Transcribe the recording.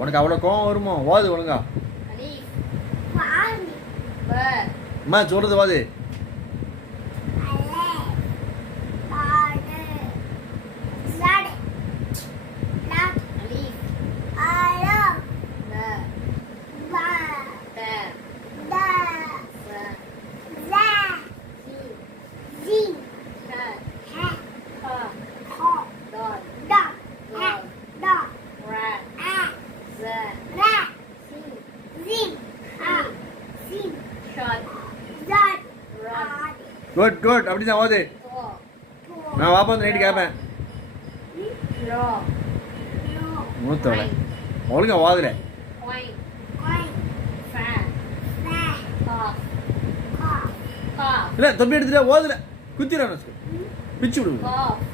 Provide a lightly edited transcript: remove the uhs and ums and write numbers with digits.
உனக்கு அவ்வளோ கோவம் வருமோ? வாது ஒழுங்கா. அம்மா சொல்றது வாது. குட் குட் அப்படிதான் ஓது. நான் வாப்பா வந்து நைட்டு கேட்பேன். மூத்தவள ஒழுங்கா வாதுல. இல்லை தொப்பி எடுத்துட்டா ஓதுல குத்திட பிச்சு விடுவோம்.